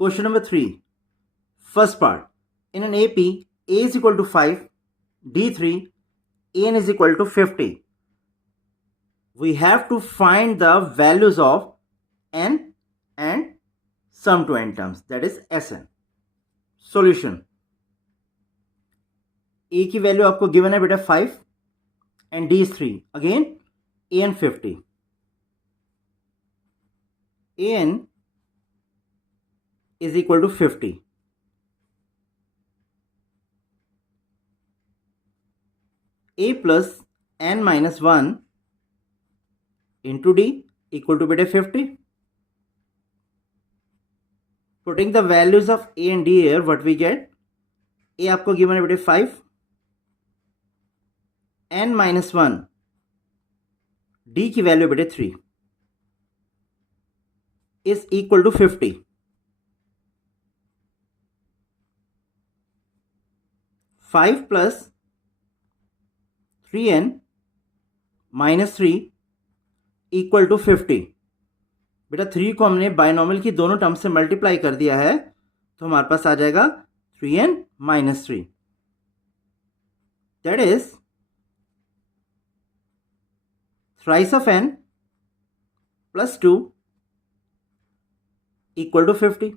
Question number 3. First part. In an AP, A is equal to 5, D3, An is equal to 50. We have to find the values of n and sum to n terms, that is Sn. Solution. A की वैल्यू आपको given है बेटा 5 and D is 3. Again An 50. An is equal to 50. A plus n minus 1 into D equal to beta 50. Putting the values of A and D here, what we get? A आपको given है बेटे 5, n minus 1, D की वैल्यू बेटे 3 is equal to 50. 5 plus 3n minus 3 equal to 50. बेटा 3 को हमने बायनॉमियल की दोनों टर्म से मल्टीप्लाई कर दिया है तो हमारे पास आ जाएगा 3n minus 3. That is thrice of n plus 2 equal to 50.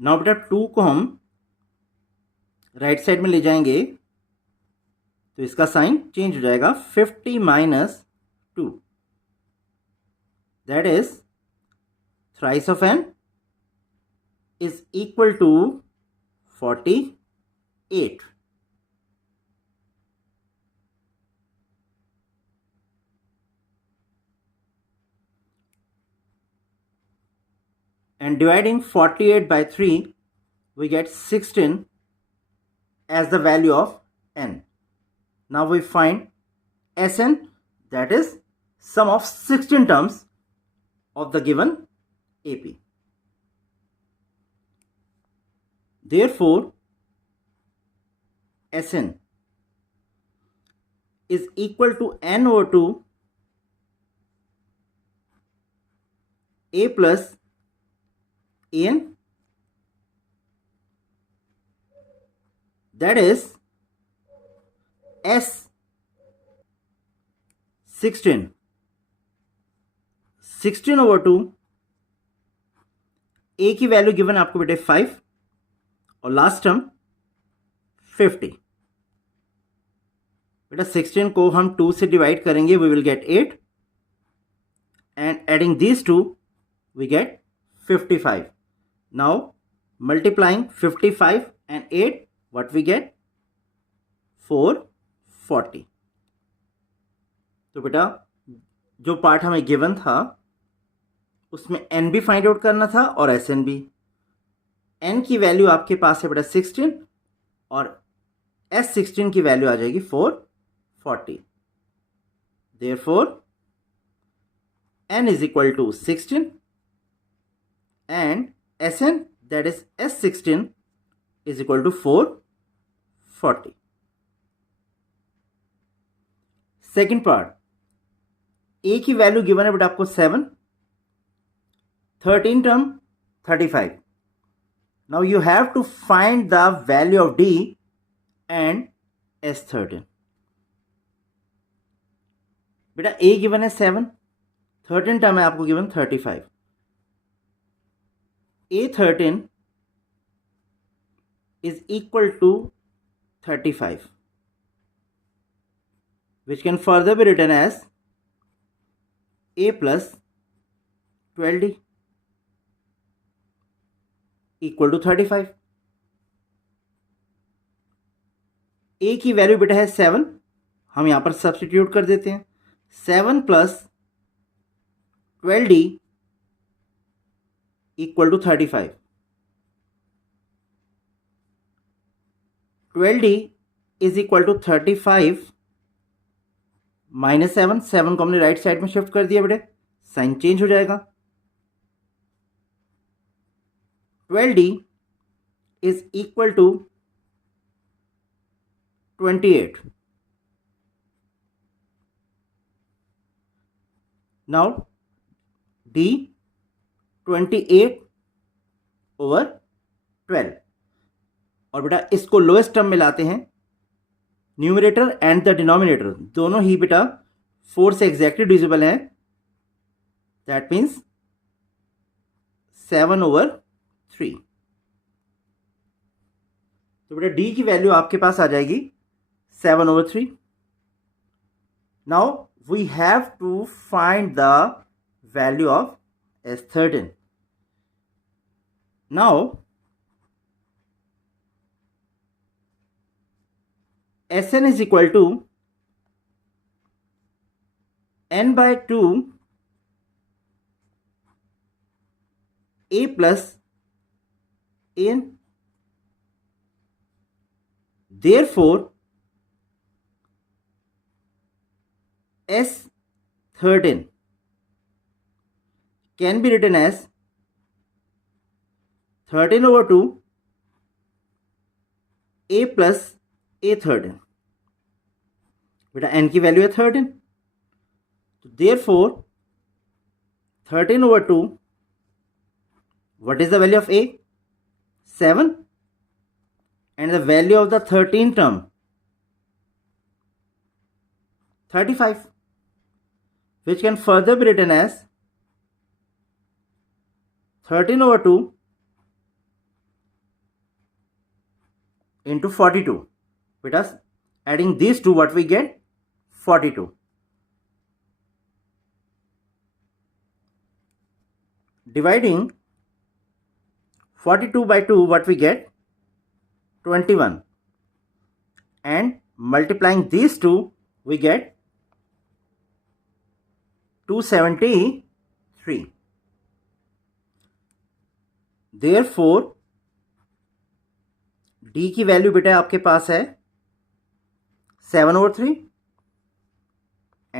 Now बेटा 2 को हम राइट साइड में ले जाएंगे तो इसका साइन चेंज हो जाएगा. 50 माइनस 2, that is thrice of n is equal to 48. And dividing 48 by 3, we get 16 as the value of n. Now we find Sn, that is sum of 16 terms of the given AP. Therefore, Sn is equal to n over 2 A plus An, that is S 16 over 2. A की value given आपको बेटे 5 और last term 50. बेटा 16 को हम 2 से divide करेंगे, we will get 8 and adding these 2 we get 55. Now multiplying 55 and 8, what we get? 440. तो बेटा जो पार्ट हमें गिवन था उसमें n भी फाइंड आउट करना था और Sn भी. n की वैल्यू आपके पास है बेटा 16 और S16 की वैल्यू आ जाएगी 440. Therefore n is equal to 16 and Sn, that is S16, is equal to 440. Second part. A की वैल्यू गिवन है बेटा आपको 7, 13 term 35. Now you have to find the value of D and S13. बेटा A गिवन है 7, 13 टर्म है आपको गिवन 35. A13 is equal to 35, which can further be written as A plus 12D equal to 35. A की वैल्यू बेटा है 7, हम यहां पर सब्स्टिट्यूट कर देते हैं. 7 plus 12D equal to 35. 12D is equal to 35 माइनस 7. 7 को हमने राइट साइड में शिफ्ट कर दिया बेटे, साइन चेंज हो जाएगा. 12D is equal to 28. Now D 28/12। और बेटा इसको लोएस्ट टर्म में लाते हैं, न्यूमरेटर एंड द डिनोमिनेटर दोनों ही बेटा 4 से एग्जैक्टली डिविजिबल हैं, दैट मीन्स 7/3। तो बेटा डी की वैल्यू आपके पास आ जाएगी 7/3। Now we have to find the value of S13। नाउ Sn is equal to n/2 a plus an. Therefore, S13 can be written as 13/2 a plus a13। बेटा n की वैल्यू है 13, तो therefore 13/2, what is the value of a? 7, and the value of the 13th term 35, which can further be written as 13/2 into 42. Beta, adding these two, what we get? 42. Dividing 42 by 2, what we get? 21. And multiplying these two, we get 273. Therefore, D की वैल्यू बेटा आपके पास है 7/3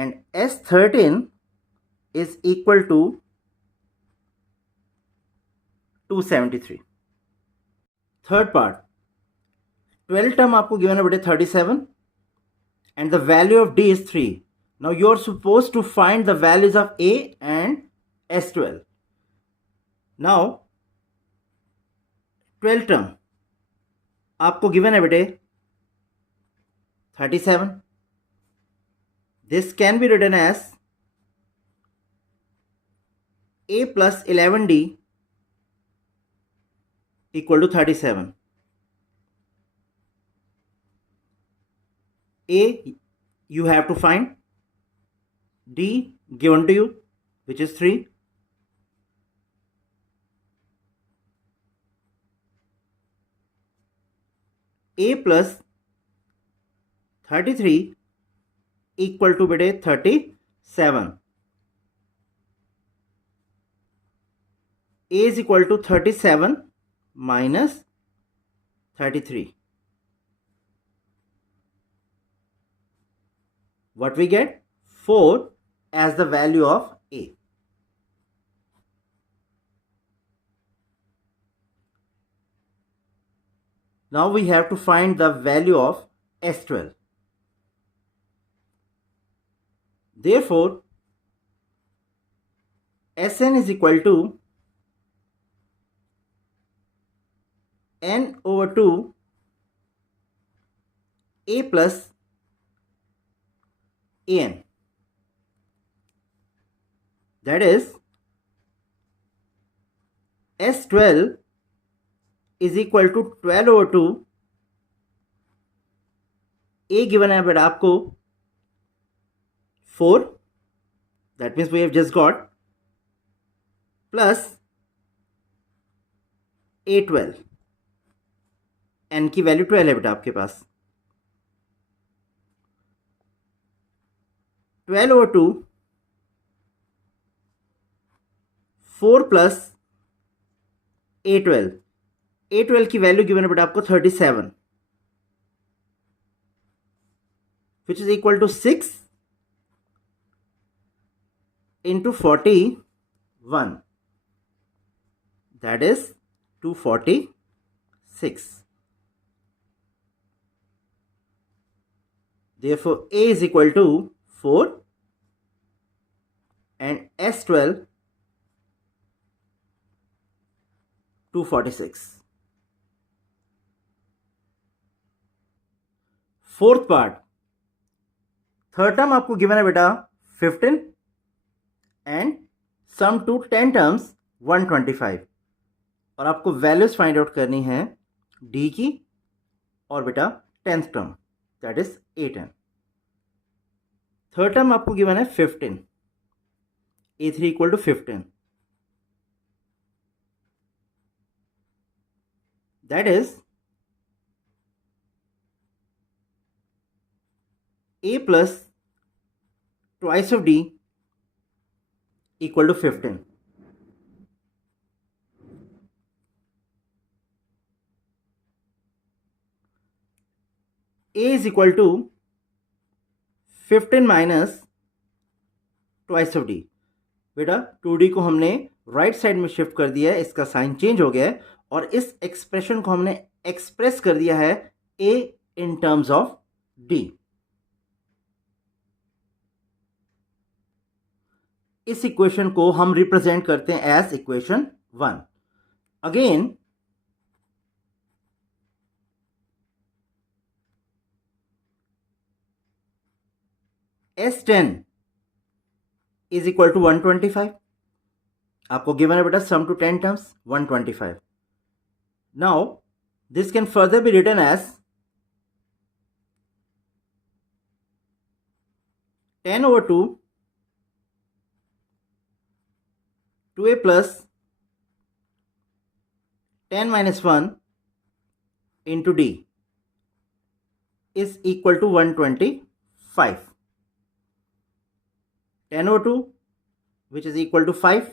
and S13 is equal to 273. Third part, 12 टर्म आपको given है बेटे 37 and the value of D is 3. Now you are supposed to find the values of A and S12. Now 12 टर्म आपको given है बेटे 37. This can be written as A plus 11D equal to 37. A you have to find, D given to you, which is 3. A plus 33 equal to बेटे 37. A is equal to 37 minus 33. What we get? 4 as the value of A. Now we have to find the value of S12. Therefore, Sn is equal to n/2 A plus an. That is, S12 is equal to 12/2. A given है बेटा आपको 4, that means we have just got, plus A12, n की वैल्यू 12 है बेटा आपके पास। 12/2 4 plus A12 की value given है बेटा आपको 37, which is equal to 6 into 41, that is 246. Therefore, A is equal to 4 and S12 246. Fourth part, third term आपको गिवन है बेटा 15 एंड सम टू 10 टर्म्स 125 और आपको वैल्यूज फाइंड आउट करनी है डी की और बेटा 10th term that is 8n. Third term आपको गिवन है 15, a3 equal to 15 that is a plus twice of d equal to 15. a is equal to 15 minus twice of D. बेटा 2d को हमने राइट साइड में शिफ्ट कर दिया है, इसका साइन चेंज हो गया है और इस एक्सप्रेशन को हमने एक्सप्रेस कर दिया है a in terms of d. इस इक्वेशन को हम रिप्रेजेंट करते हैं as equation 1. Again S10 is equal to 125. आपको गिवन है बेटा sum to 10 terms 125. Now this can further be written as 10 over 2 2a plus 10 minus 1 into d is equal to 125. 10 over 2 which is equal to 5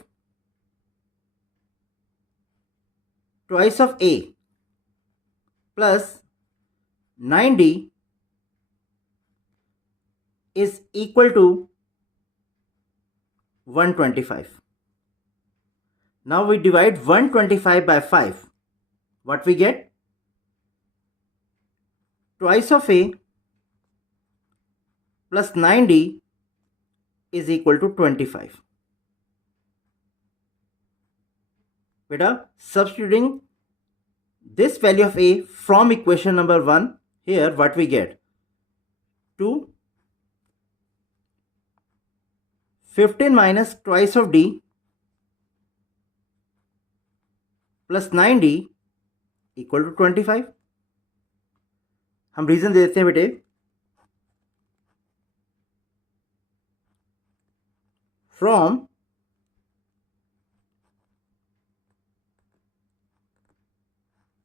twice of a plus 9d is equal to 125. Now we divide 125 by 5. What we get? Twice of a plus 9d is equal to 25. Beta, substituting this value of a from equation number 1, here what we get? 2 15 minus twice of d plus 9d equal to 25. हम रीजन दे देते हैं बेटे. From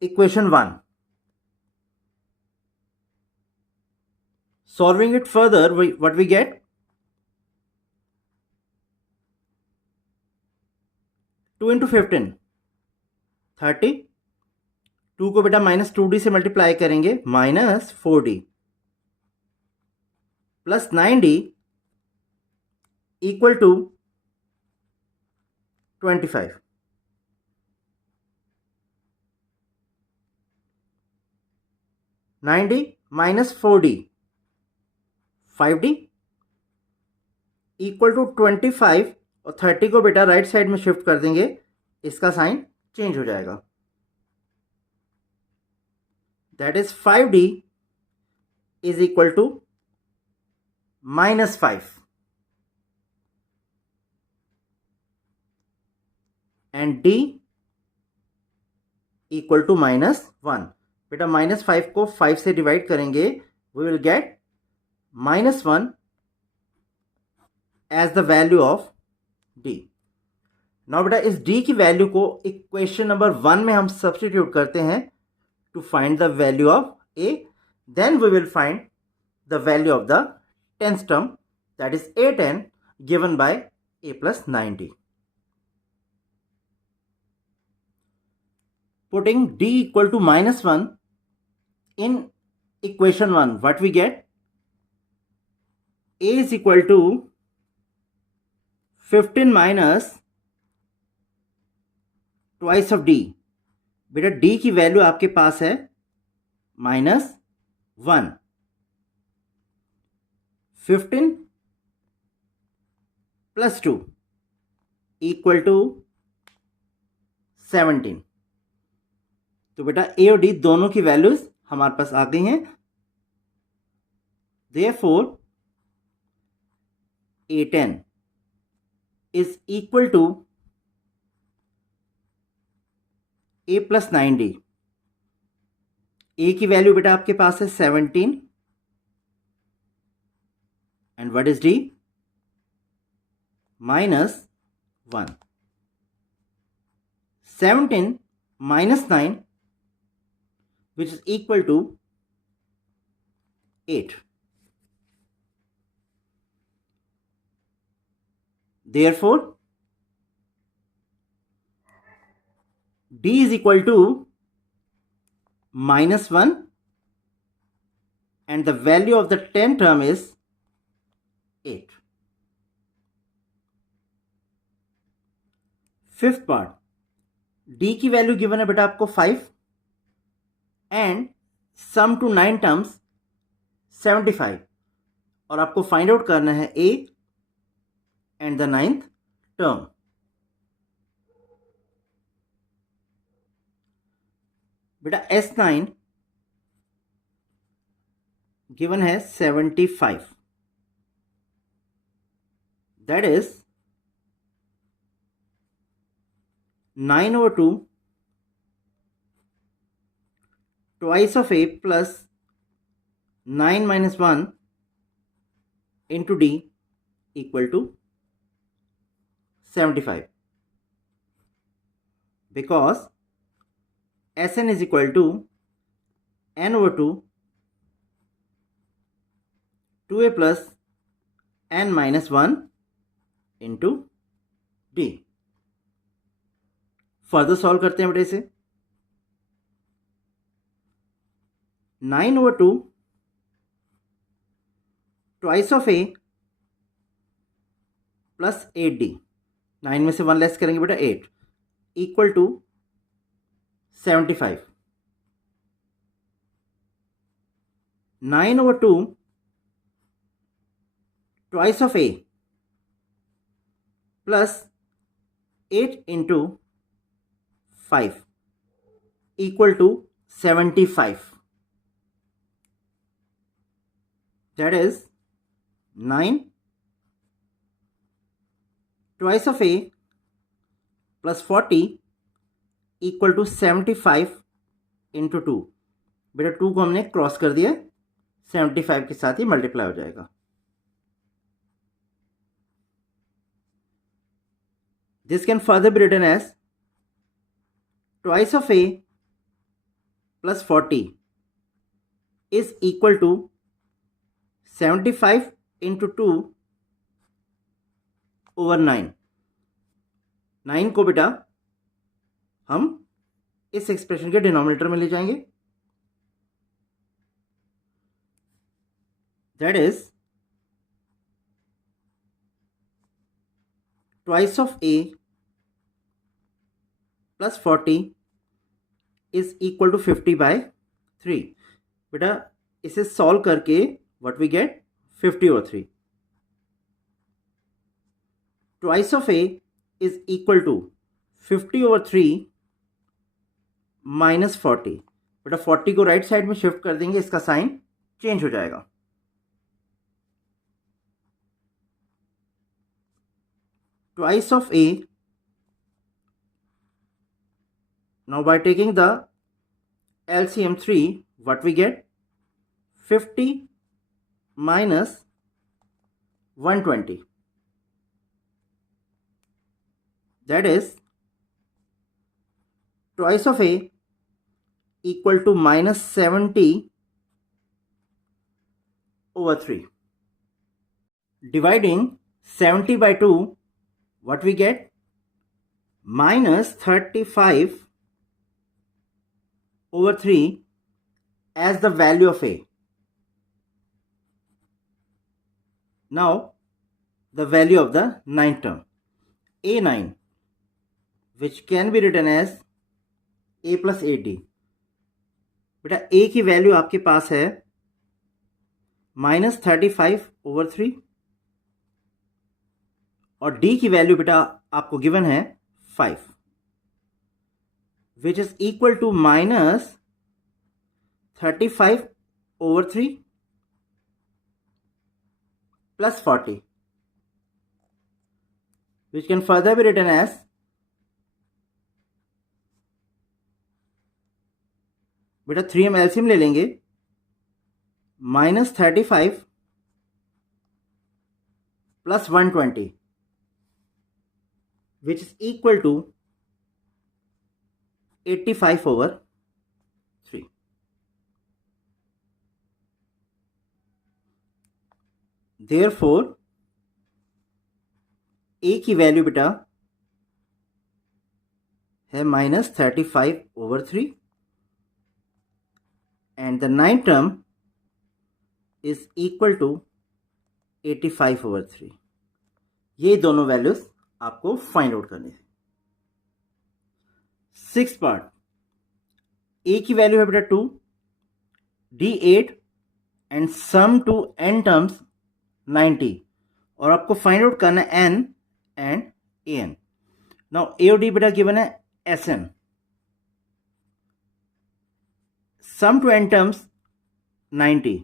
equation 1, solving it further, what we get? 2 into 15 30. 2 को बेटा minus 2d से multiply करेंगे minus 4d plus 9d equal to 25. 9d minus 4d 5d equal to 25 और 30 को बेटा राइट साइड में शिफ्ट कर देंगे, इसका साइन चेंज हो जाएगा. That is 5d is equal to minus 5 and d equal to minus 1. बेटा माइनस 5 को 5 से डिवाइड करेंगे, we will get minus 1 as the value of d. Now बेटा इस d की वैल्यू को इक्वेशन नंबर 1 में हम सब्स्टिट्यूट करते हैं to find the value of a. Then we will find the value of the 10th term that is 8n given by a plus 9d. Putting d equal to minus 1 in equation 1, what we get? A is equal to 15 minus twice of d. बेटा d की वैल्यू आपके पास है -1. 15 plus 2 equal to 17. तो बेटा ए और डी दोनों की वैल्यूज हमारे पास आ गई हैं। Therefore A10 is equal to A plus 9D। A की वैल्यू बेटा आपके पास है 17 एंड व्हाट इज डी? -1। 17 minus 9 which is equal to 8. Therefore, D is equal to -1 and the value of the 10 term is 8. Fifth part, D की value given है बेटा आपको 5 and sum to 9 टर्म्स 75 और आपको फाइंड आउट करना है A and the 9th term. बेटा S9 given है 75, that is 9/2 twice of A plus 9 minus 1 into D equal to 75, because Sn is equal to n/2 2A plus n minus 1 into D। Further solve करते हैं बेटे इसे। 9/2 twice of A plus 8D, 9 में से 1 लेस करेंगे बेटा 8 equal to 75। 9/2 twice of A plus 8 into 5 equal to 75, that is 9 twice of A plus 40 equal to 75 into 2। बेटा 2 को हमने क्रॉस कर दिया, 75 के साथ ही मल्टीप्लाई हो जाएगा। This can further be written as twice of A plus 40 is equal to 75 into 2 over 9। 9 को बेटा हम इस एक्सप्रेशन के डिनोमिनेटर में ले जाएंगे, that is twice of A plus 40 is equal to 50/3। बेटा इसे सॉल्व करके what we get 50/3। Twice of A is equal to 50/3 minus 40। बेटा 40 को राइट साइड में शिफ्ट कर देंगे, इसका साइन चेंज हो जाएगा। Twice of A, now by taking the LCM 3, what we get? 50 minus 120, that is twice of A equal to minus 70/3। Dividing 70 by 2, what we get? minus 35/3 as the value of A. Now the value of the 9th term, A9, which can be written as A plus 8D। बेटा A की वैल्यू आपके पास है -35/3 और D की वैल्यू बेटा आपको given है 5। which is equal to minus 35/3 plus 40, which can further be written as बेटा 3 हम एलसीएम ले लेंगे, -35 plus 120, which is equal to 85/3. Therefore a की वैल्यू बेटा है -35/3 and the ninth term is equal to 85/3. ये दोनों वैल्यूज आपको फाइंड आउट करनी है. 6th पार्ट, a की वैल्यू है बेटा 2, d8 and sum to n terms 90 और आपको फाइंड आउट करना है n एंड an. नाउ a और d बेटा गिवन है sn. Sum to n terms 90,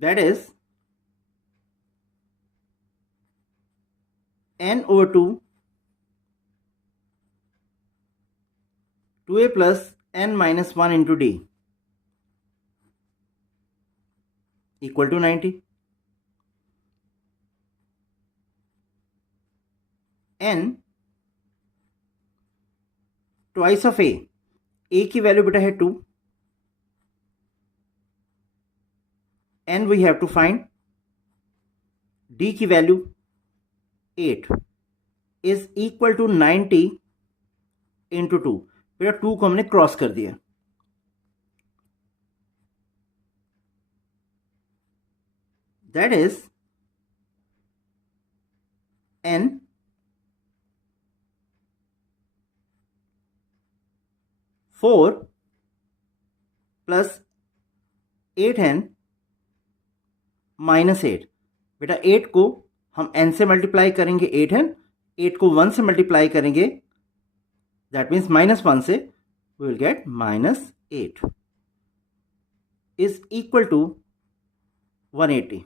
that is n/2 2a plus n minus 1 into d equal to 90. n twice of a की वैल्यू बेटा है 2, n we have to find, d की value 8 is equal to 90 into 2. बेटा 2 को हमने cross कर दिया, that is n four plus 8n minus 8. बेटा 8 को हम n से मल्टीप्लाई करेंगे 8n, 8 को 1 से मल्टीप्लाई करेंगे, दैट मीन्स -1 से, we will get -8 is equal to 180.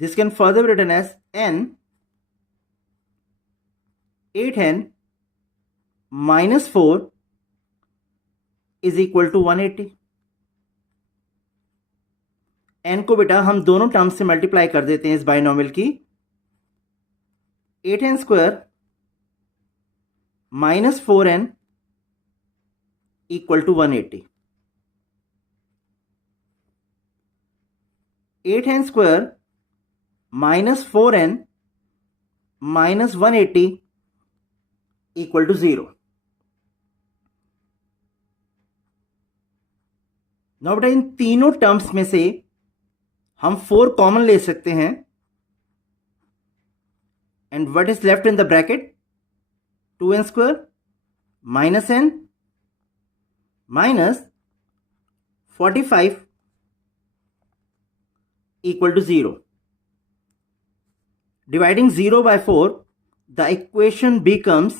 This can further be written as n 8n minus 4 is equal to 180. n को बेटा हम दोनों टर्म्स से मल्टीप्लाई कर देते हैं इस बाइनोमियल की. 8n square minus 4n equal to 180. 8n square minus 4n minus 180 equal to 0. Now बेटा इन तीनों टर्म्स में से हम 4 कॉमन ले सकते हैं, and what is left in the bracket, 2n square minus n minus 45 equal to 0. Dividing 0 by 4, the equation becomes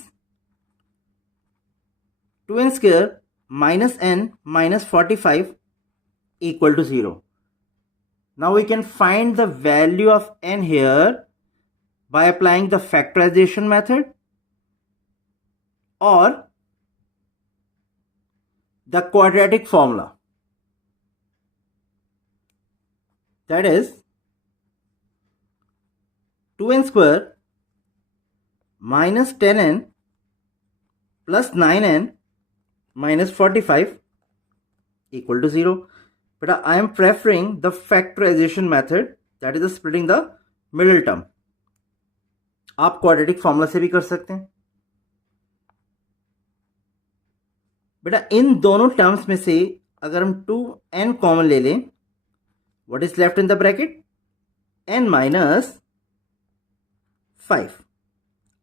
2n square minus n minus 45 equal to 0. Now we can find the value of n here by applying the factorization method or the quadratic formula. That is 2n square minus 10n plus 9n minus 45 equal to 0. But I am preferring the factorization method, that is splitting the middle term. आप quadratic formula से भी कर सकते हैं. बेटा इन दोनों terms में से अगर हम 2n कॉमन ले लें, what is left in the bracket, n minus 5.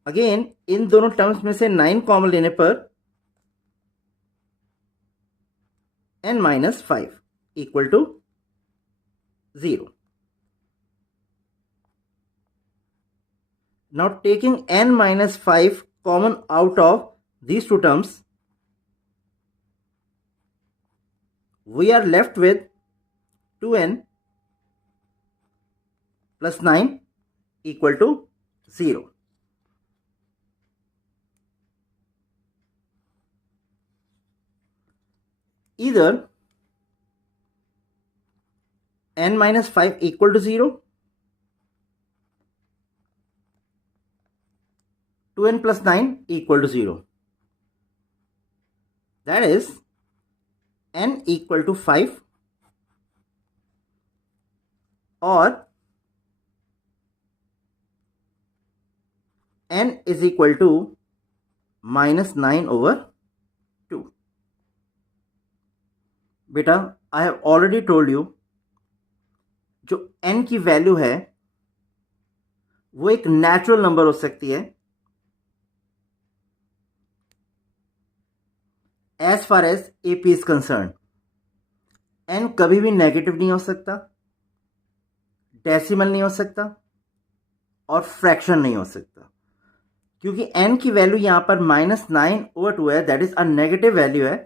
Again इन दोनों टर्म्स में से 9 कॉमन लेने पर n minus 5 equal to 0. Now taking n minus 5 common out of these two terms, we are left with 2n plus 9 equal to 0. Either n minus 5 equal to 0, 2n plus 9 equal to 0. That is n equal to 5 or n is equal to minus 9 over 2. बेटा I have already told you, जो n की वैल्यू है वो एक natural number हो सकती है as far as AP is concern. n कभी भी नेगेटिव नहीं हो सकता, डेसिमल नहीं हो सकता और फ्रैक्शन नहीं हो सकता, क्योंकि n की वैल्यू यहां पर -9/2 है. That is a negative value है.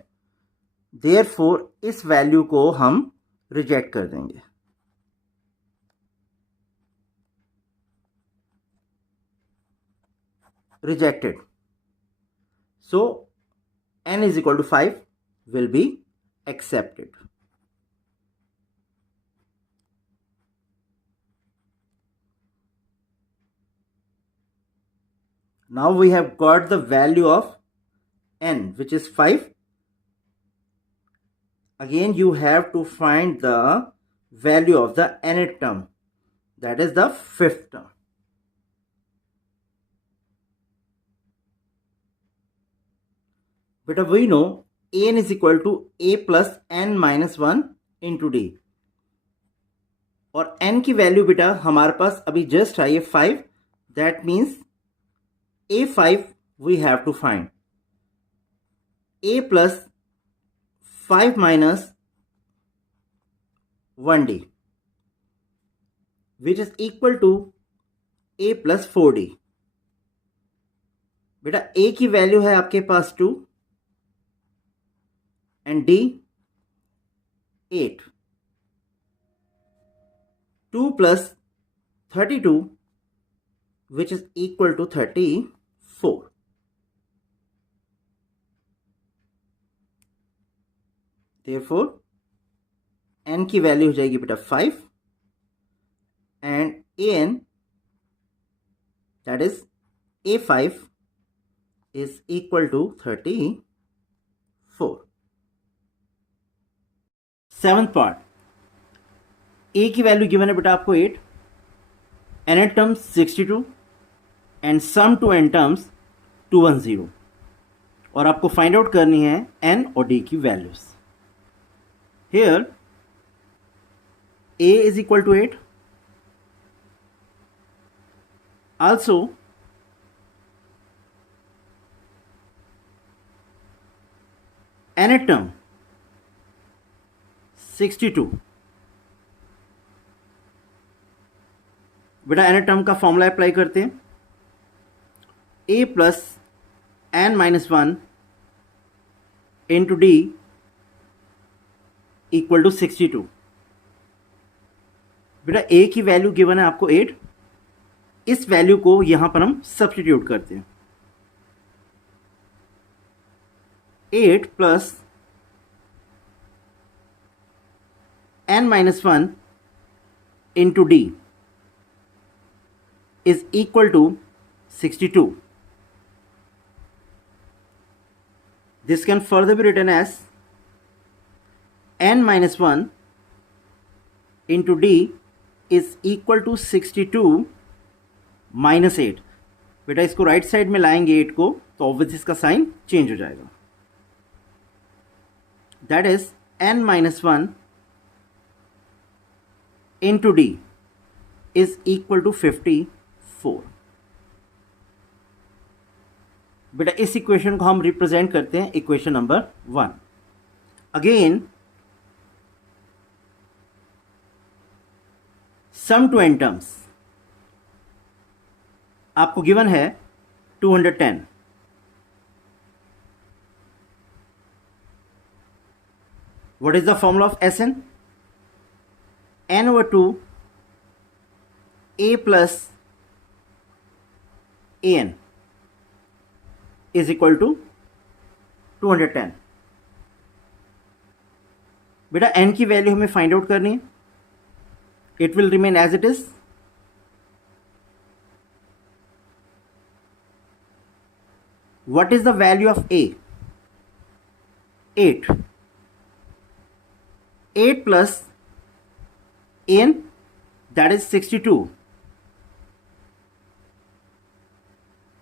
देयरफॉर इस वैल्यू को हम रिजेक्ट कर देंगे. रिजेक्टेड. सो n is equal to 5 will be accepted. Now we have got the value of n, which is 5. Again you have to find the value of the nth term, that is the fifth term. But we know an is equal to a plus n minus 1 into d, और n की वैल्यू बेटा हमारे पास अभी just आई है 5. That means a5 we have to find. a plus 5 minus 1d which is equal to a plus 4d. बेटा a की वैल्यू है आपके पास 2 and d 8. 2 plus 32 which is equal to 34. Therefore n की वैल्यू हो जाएगी बेटा 5 and an, that is a5 is equal to 34. Seventh part. A की वैल्यू गिवन है बेटा आपको 8, n terms 62 and sum to N terms 210, और आपको फाइंड आउट करनी है एन और डी की values. Here A is equal to 8. Also N term 62. बेटा एन टर्म का फॉर्मूला अप्लाई करते हैं. a plus N minus 1 into D equal to 62. बेटा a की वैल्यू गिवन है आपको 8. इस वैल्यू को यहां पर हम सब्स्टिट्यूट करते हैं. 8 plus n minus 1 into d is equal to 62. This can further be written as n minus 1 into d is equal to 62 minus 8. बेटा इसको राइट साइड में लाएंगे 8 को तो ऑब्वियसली इसका साइन चेंज हो जाएगा. That is n minus 1 into d is equal to 54. बेटा इस इक्वेशन को हम रिप्रेजेंट करते हैं equation number 1. Again sum to N terms. आपको गिवन है 210। What is the formula of S N? n/2 a plus an is equal to 210। बेटा n की वैल्यू हमें फाइंड आउट करनी है। It will remain as it is. What is the value of a? 8। 8 plus an, that is 62,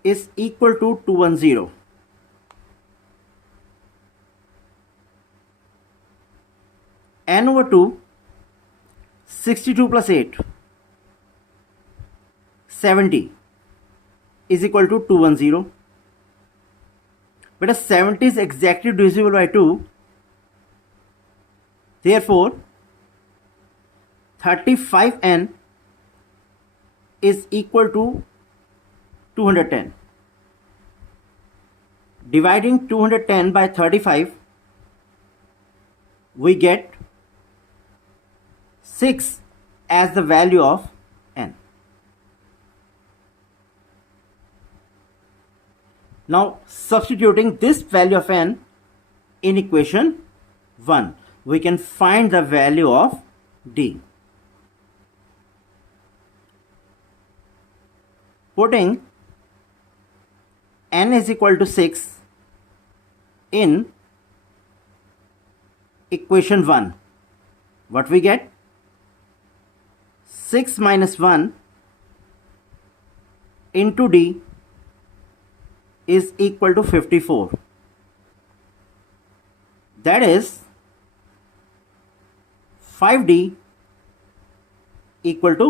is equal to 210। n/2 62 plus 8 70 is equal to 210। बेटा 70 is exactly divisible by 2, therefore 35n is equal to 210। Dividing 210 by 35, we get 6 as the value of n। Now substituting this value of n in equation 1, we can find the value of d। Putting n is equal to 6 in equation 1, what we get? 6 minus 1 into d is equal to 54। That is 5d equal to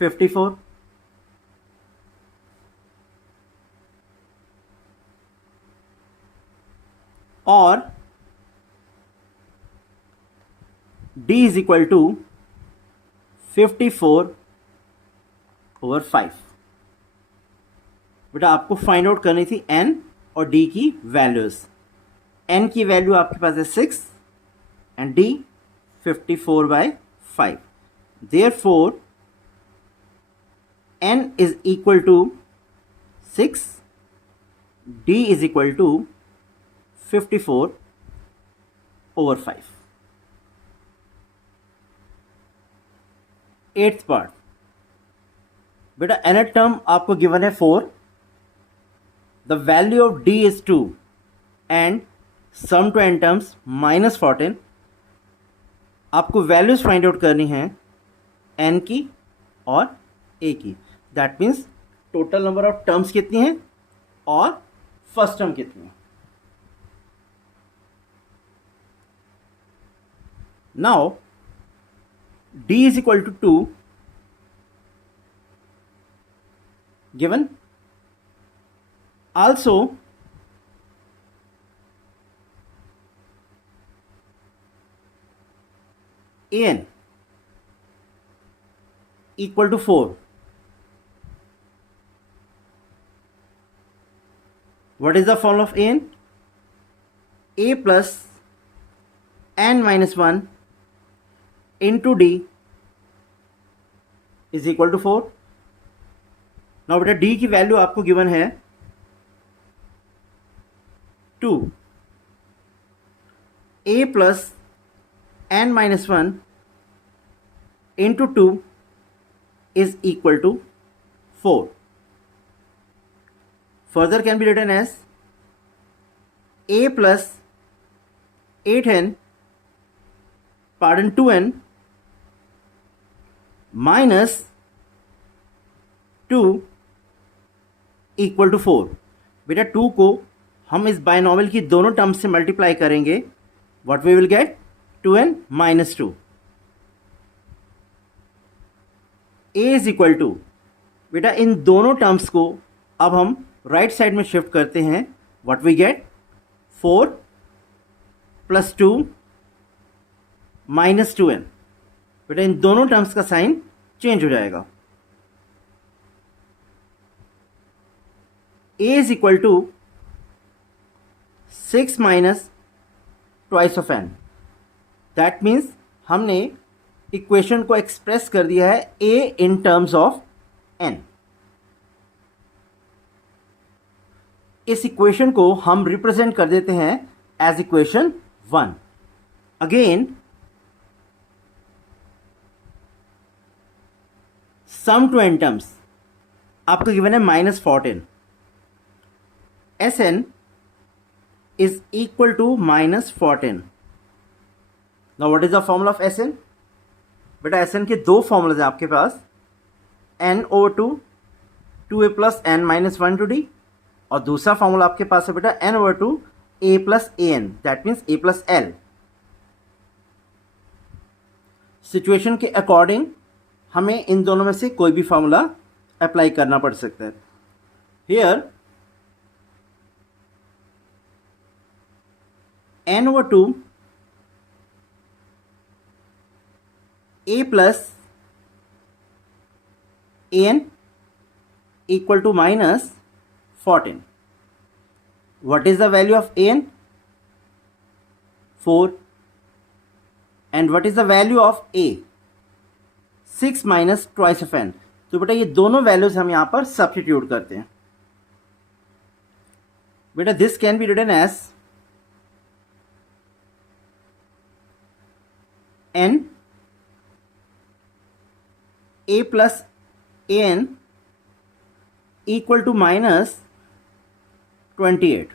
54। और d is equal to 54/5। बेटा आपको find out करनी थी n और d की values. n की वैल्यू आपके पास है 6 and d 54/5। Therefore n is equal to 6, d is equal to 54/5। 8th part. बेटा nth टर्म आपको गिवन है 4, the value of d is 2 and sum to n terms -14। आपको वैल्यूज फाइंड आउट करनी है n की और a की। That means total number of terms कितनी है और फर्स्ट टर्म कितनी है। Now d is equal to 2 given, also an equal to 4। What is the formula of an? a plus n minus 1 into d is equal to 4। नाउ बेटा d की वैल्यू आपको given है 2। a plus n minus 1 into 2 is equal to 4। Further can be written as a plus 8n, pardon 2n minus 2 equal to 4। बेटा 2 को हम इस बायनॉमियल की दोनों टर्म्स से मल्टीप्लाई करेंगे, what we will get 2n minus 2। a is equal to, बेटा इन दोनों टर्म्स को अब हम राइट साइड में शिफ्ट करते हैं, what we get 4 plus 2 minus 2n। बेटा इन दोनों टर्म्स का साइन चेंज हो जाएगा। a is equal to 6 minus twice of n. That means हमने इक्वेशन को एक्सप्रेस कर दिया है a in terms of n. इस इक्वेशन को हम रिप्रेजेंट कर देते हैं as equation 1. Again sum to n terms आपको गिवन है -14. Sn is equal to -14. Now what is the formula of Sn? बेटा Sn के दो फॉर्मूलाज हैं आपके पास, n/2 2a plus n minus 1 to d, और दूसरा फॉर्मूला आपके पास है बेटा n/2 a plus an, that means a plus l. Situation के अकॉर्डिंग हमें इन दोनों में से कोई भी फॉर्मूला अप्लाई करना पड़ सकता है. Here n/2 a plus an equal to -14. What is the value of an? 4. And what is the value of a? 6 minus twice of n. तो बेटा ये दोनों वैल्यूज हम यहाँ पर सब्स्टिट्यूट करते हैं. बेटा this can be written as n a plus an equal to -28.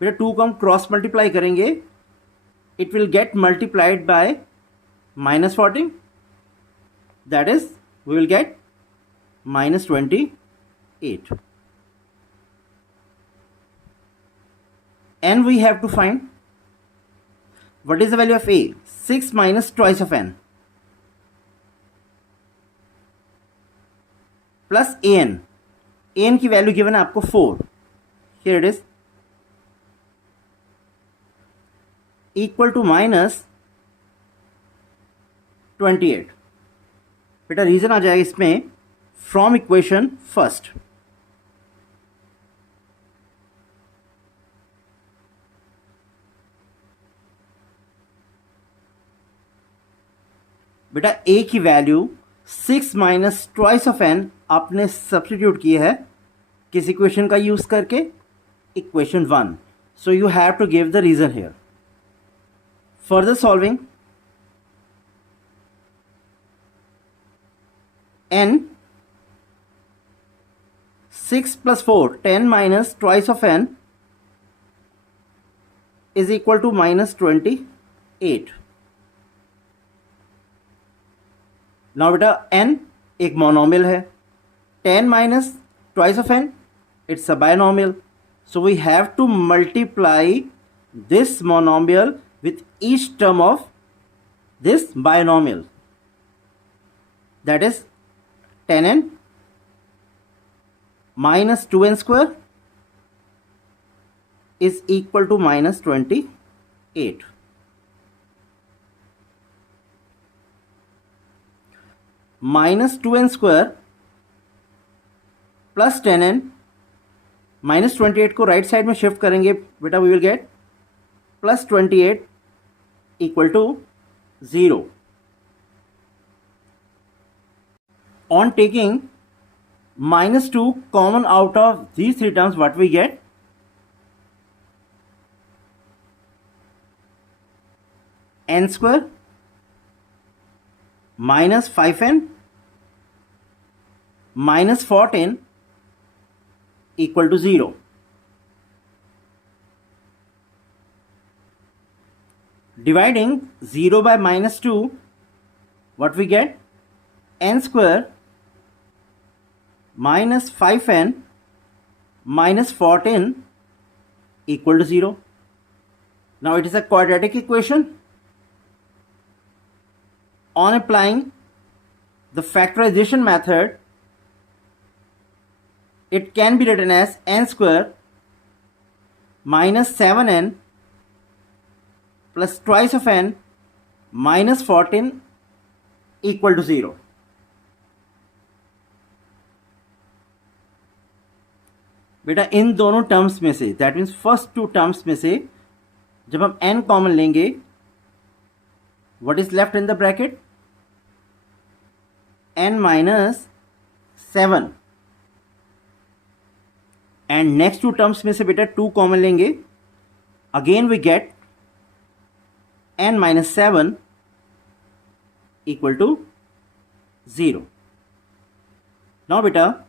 बेटा 2 को हम क्रॉस मल्टीप्लाई करेंगे, it will get multiplied by -14, that is we will get -28. n we have to find. What is the value of a? 6 minus twice of n plus an. an की value given है आपको 4. Here it is equal to -28. बेटा रीजन आ जाएगा इसमें from equation first. बेटा a की value 6 minus twice of n आपने सब्स्टिट्यूट की है किस इक्वेशन का यूज करके? Equation 1. So you have to give the reason here. Further solving, n 6 plus 4 10 minus twice of n is equal to -28. Now बेटा n एक मोनोमियल है, 10 minus twice of n it's a binomial, so we have to multiply this monomial with each term of this binomial, that is 10n minus 2n square is equal to -28. -2n square plus 10n -28 को right side में shift करेंगे बेटा, we will get +28 equal to 0. On taking -2 common out of these three terms, what we get? n square minus 5n minus 14 equal to 0. Dividing 0 by -2, what we get? n square minus 5n minus 14 equal to 0. Now it is a quadratic equation. On applying the factorization method, it can be written as n square minus 7n plus twice of n minus 14 equal to 0. बेटा इन दोनों terms में से, that means first two terms में से जब हम n common लेंगे, what is left in the bracket? n minus 7। And next two terms में से बेटा 2 कॉमन लेंगे, again we get n minus 7 equal to 0। Now बेटा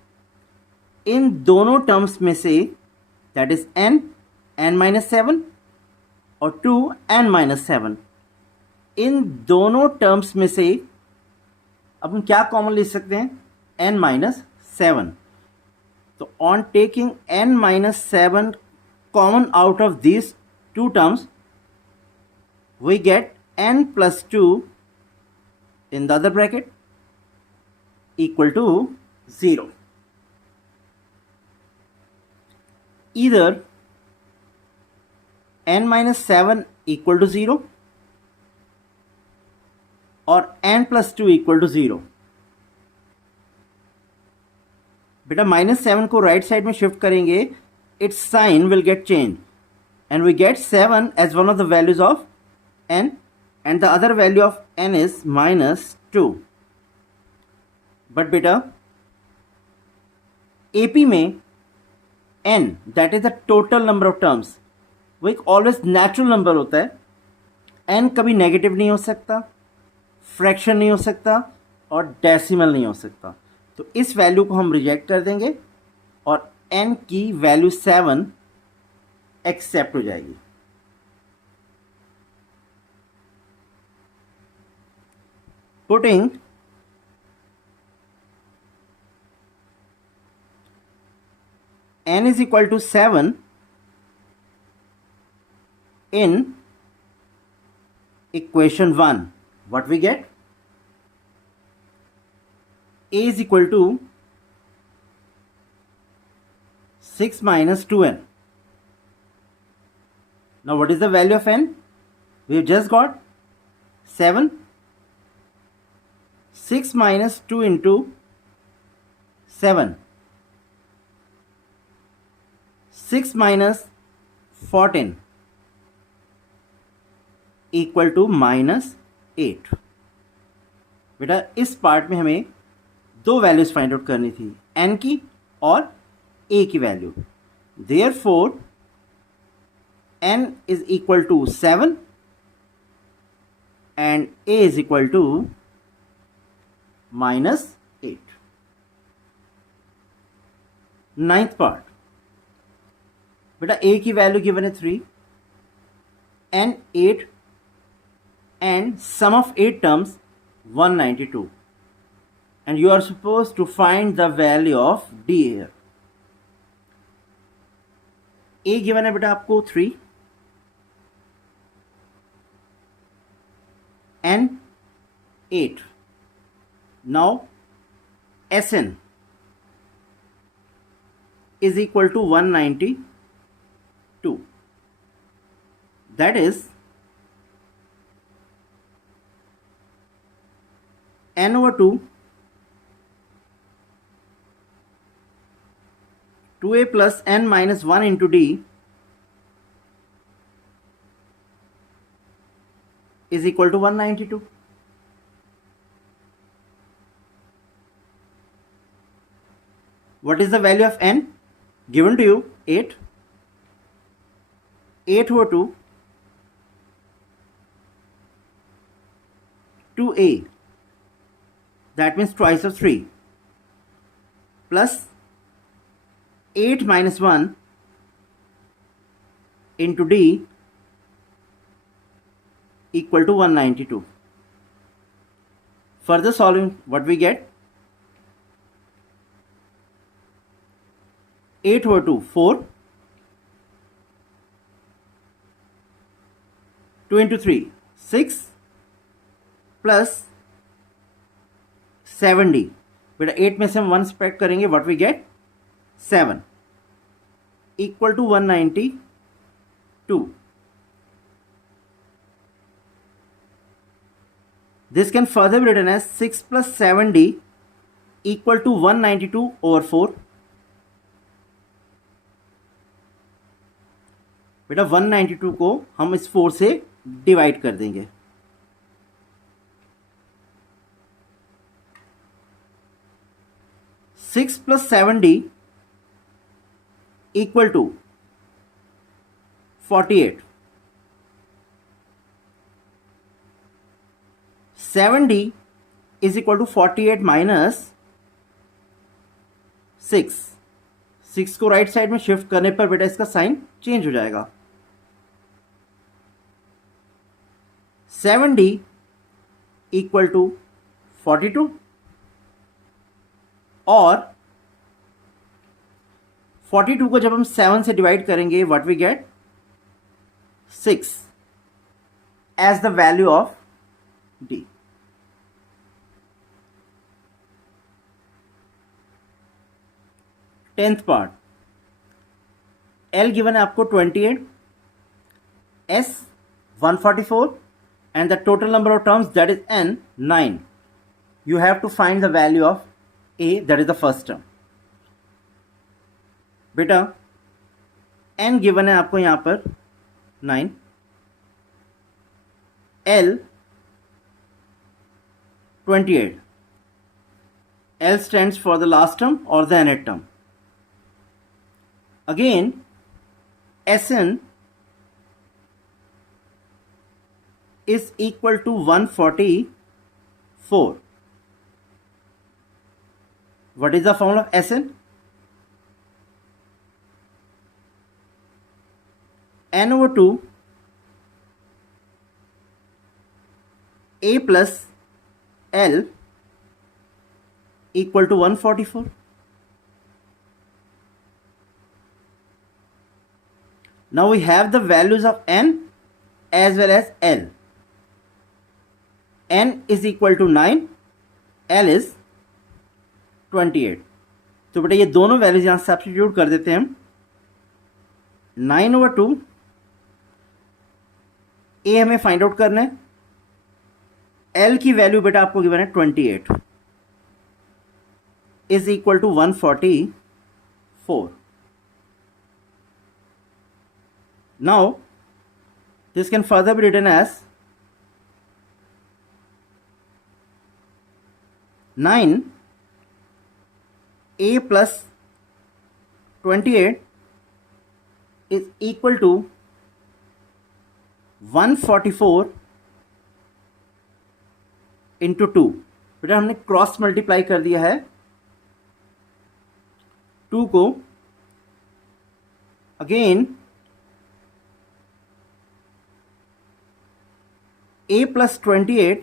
इन दोनों टर्म्स में से, दैट इज n माइनस 7 और 2 n माइनस 7, इन दोनों टर्म्स में से अब हम क्या कॉमन ले सकते हैं? n minus 7। तो on taking n minus 7 common out of these two terms, we get n plus 2 in the other bracket equal to 0. Either n minus 7 equal to 0 or n plus 2 equal to 0. बेटा -7 को right side में shift करेंगे, its sign will get change and we get 7 as one of the values of n and the other value of n is -2. But बेटा AP में n, that is the total number of terms, वो एक always natural number होता है। n कभी नेगेटिव नहीं हो सकता, फ्रैक्शन नहीं हो सकता और डेसिमल नहीं हो सकता। तो इस वैल्यू को हम रिजेक्ट कर देंगे और n की वैल्यू 7 एक्सेप्ट हो जाएगी। Putting n is equal to 7 in equation 1, what we get? A is equal to 6 minus 2n. Now what is the value of n? We have just got 7. 6 minus 2 into 7. 6 minus 14 इक्वल टू -8। बेटा इस पार्ट में हमें दो वैल्यूज फाइंड आउट करनी थी, n की और a की value. Therefore n is equal to 7 and a is equal to -8। Ninth part, बेटा a की वैल्यू गिवन है 3, n 8 and sum of 8 terms 192, and you are supposed to find the value of d here. A given है बेटा आपको 3, n 8. Now Sn is equal to 192. That is n over 2, 2a plus n minus 1 into d is equal to 192. What is the value of n? Given to you 8. 8 over 2, 2a, that means twice of 3, plus 8 minus 1 into d equal to 192. Further solving, what we get? 8 over 2, 4, 2 into 3, 6, plus 70. बेटा 8 में से हम 1 subtract करेंगे, what we get? 7 equal to 192. This can further be written as 6 plus 70 equal to 192 over 4. बेटा 192 को हम इस 4 से डिवाइड कर देंगे। Six plus 7d equal to 48। 7d is equal to 48 minus 6। 6 को राइट साइड में शिफ्ट करने पर बेटा इसका साइन चेंज हो जाएगा। 7d इक्वल टू 42 और 42 को जब हम 7 से डिवाइड करेंगे what we get 6 as the value of d। Tenth part, L given है आपको 28, S 144 and the total number of terms that is n 9. You have to find the value of a, that is the first term. बेटा n given है आपको यहाँ पर 9, L 28, L stands for the last term or the nth term. Again Sn is equal to 144. What is the formula of Sn? n over 2 a plus L equal to 144. Now we have the values of n as well as L. n is equal to 9, L is 28. तो बेटा ये दोनों वैल्यूज यहाँ सब्स्टिट्यूट कर देते हैं हम। 9 over 2 a हमें फाइंड आउट करना है। L की वैल्यू बेटा आपको गिवन है 28 is equal to 144। Now this can further be written as 9 a plus 28 is equal to 144 into 2। बेटा हमने क्रॉस मल्टीप्लाई कर दिया है 2 को। Again a plus 28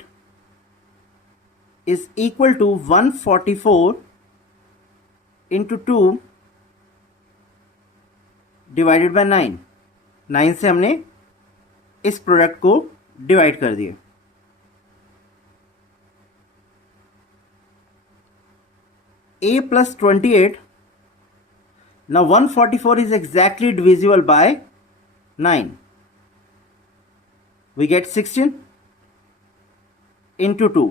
is equal to 144 into 2 divided by 9। 9 से हमने इस प्रोडक्ट को डिवाइड कर दिया। a plus 28, now 144 is exactly divisible by 9। We get 16 into 2.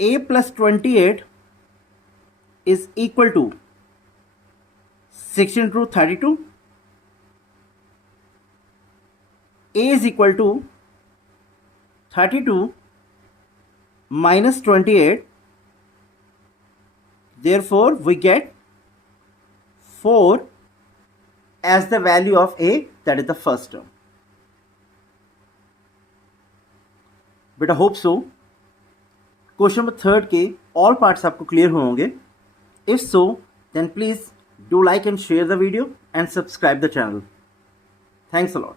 a plus 28 is equal to 16 into 32. a is equal to 32 minus 28. Therefore, we get 4 as the value of a, that is the first term. बेटा hope so question number 3 के all parts आपको clear होंगे। If so then please do like and share the video and subscribe the channel. Thanks a lot.